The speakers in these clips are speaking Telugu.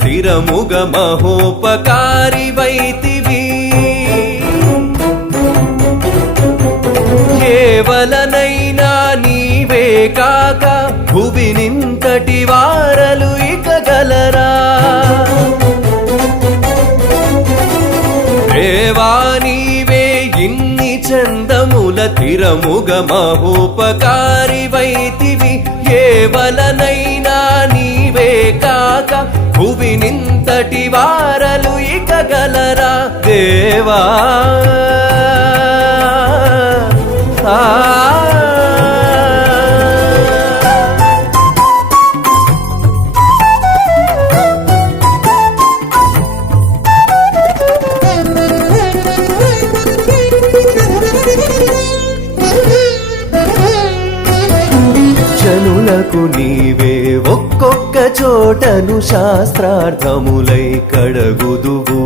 తిరముగ మహోపకారి వైతివి కేవలనైనా నీవే కాక భువినింతటి వారలు ఇక గలరా దేవా నీవే ఇన్ని చందముల తిరముగ మహోపకారి వైతివి కేవలనైనా నీవే కాక భువినింతటి వారలు ఇక గలరా దేవా జనులకు నీవే ఒక్కొక్క చోటను శాస్త్రార్థములై కడగుదువు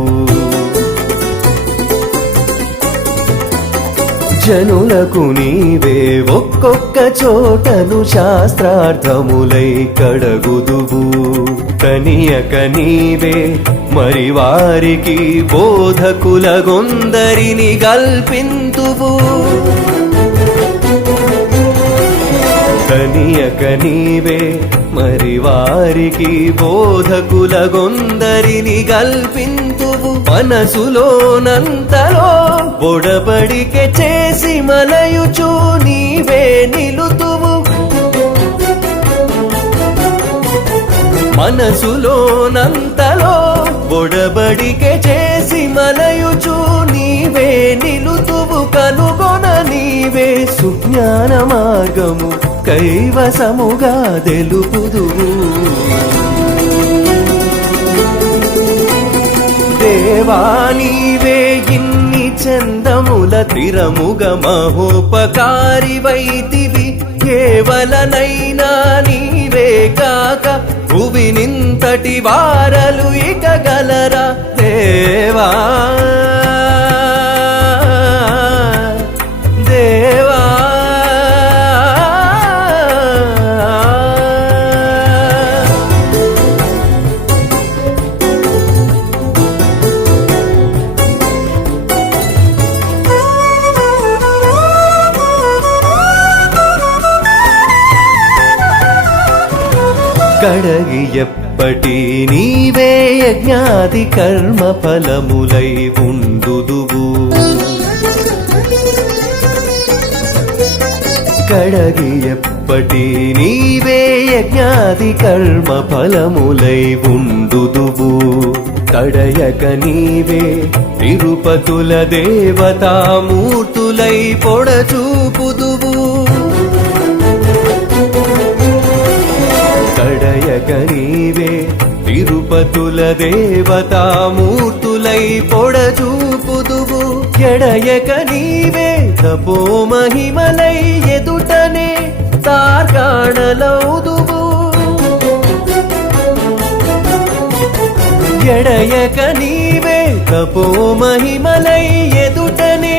జనులకు నీవే ఒక్కొక్క చోటను శాస్త్రార్థములై కడగుదువు కనియక నీవే మరి వారికి బోధకులగొందరిని గల్పింతువు కనియక నీవే మరి వారికి బోధకులగొందరిని గల్పింతువు మనసులోనంతలో బొడబడికె చేసి మలయుచు నీవే నిలుతువు మనసులోనంతలో బొడబడికె చేసి మలయుచు నీవే నిలుతువు కనుగొన నీవే సుజ్ఞాన మార్గము కైవసముగా తెలుపుదువు దేవా నీవే ఇన్ని చందముల తిరముగ మహోపకారి వైతివి కేవలనైనా నీవే కాక భువినింతటి వారలు ఇక గలరా దేవా దేవా కడగి ఎప్పటి నీవే యజ్ఞాది కర్మ ఫలములై ఉండుదువు కడగి ఎప్పటి నీవే యజ్ఞాది కర్మ ఫలములై ఉండుదువు కడయక నీవే తిరుపతుల దేవతామూర్తులై పొడచూపుదువు కడయక నీవే తిరుపతుల దేవతామూర్తులై పొడచూపుదువు ఎడయక నీవే తపో మహిమలై ఎదుటనే తార్కాణలౌదువు ఎడయక నీవే తపో మహిమలై ఎదుటనే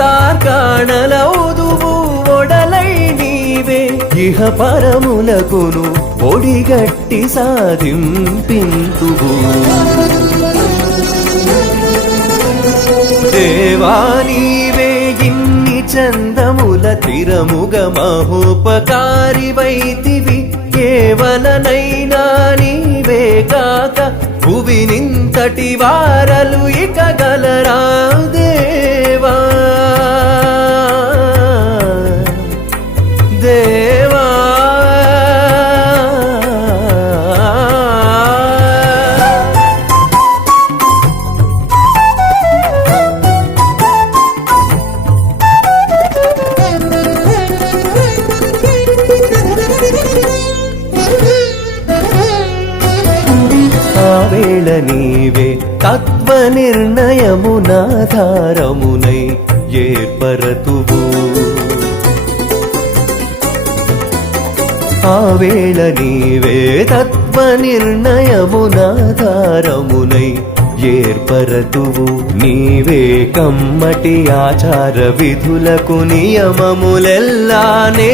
తార్కాణలౌదువు ఒడలై నీవే ఇహ పరములకును ఒడిగట్టి సాధింపింతువు దేవా నీవే ఇన్ని చందముల తిరముగ మహోపకారి వైతివి కేవలనైనా నీవే కాక భువినింతటి వారలు ఇక గలరా దేవా దేవా ఆవేళ నీవే తత్వ నిర్ణయమునాధారమునై ఏర్పరతువు ఆవేళ నీవే తత్వ నిర్ణయమునాధారమునై ఏర్పరతువు నీవే కమ్మటి ఆచార విధులకు నియమములెల్లానే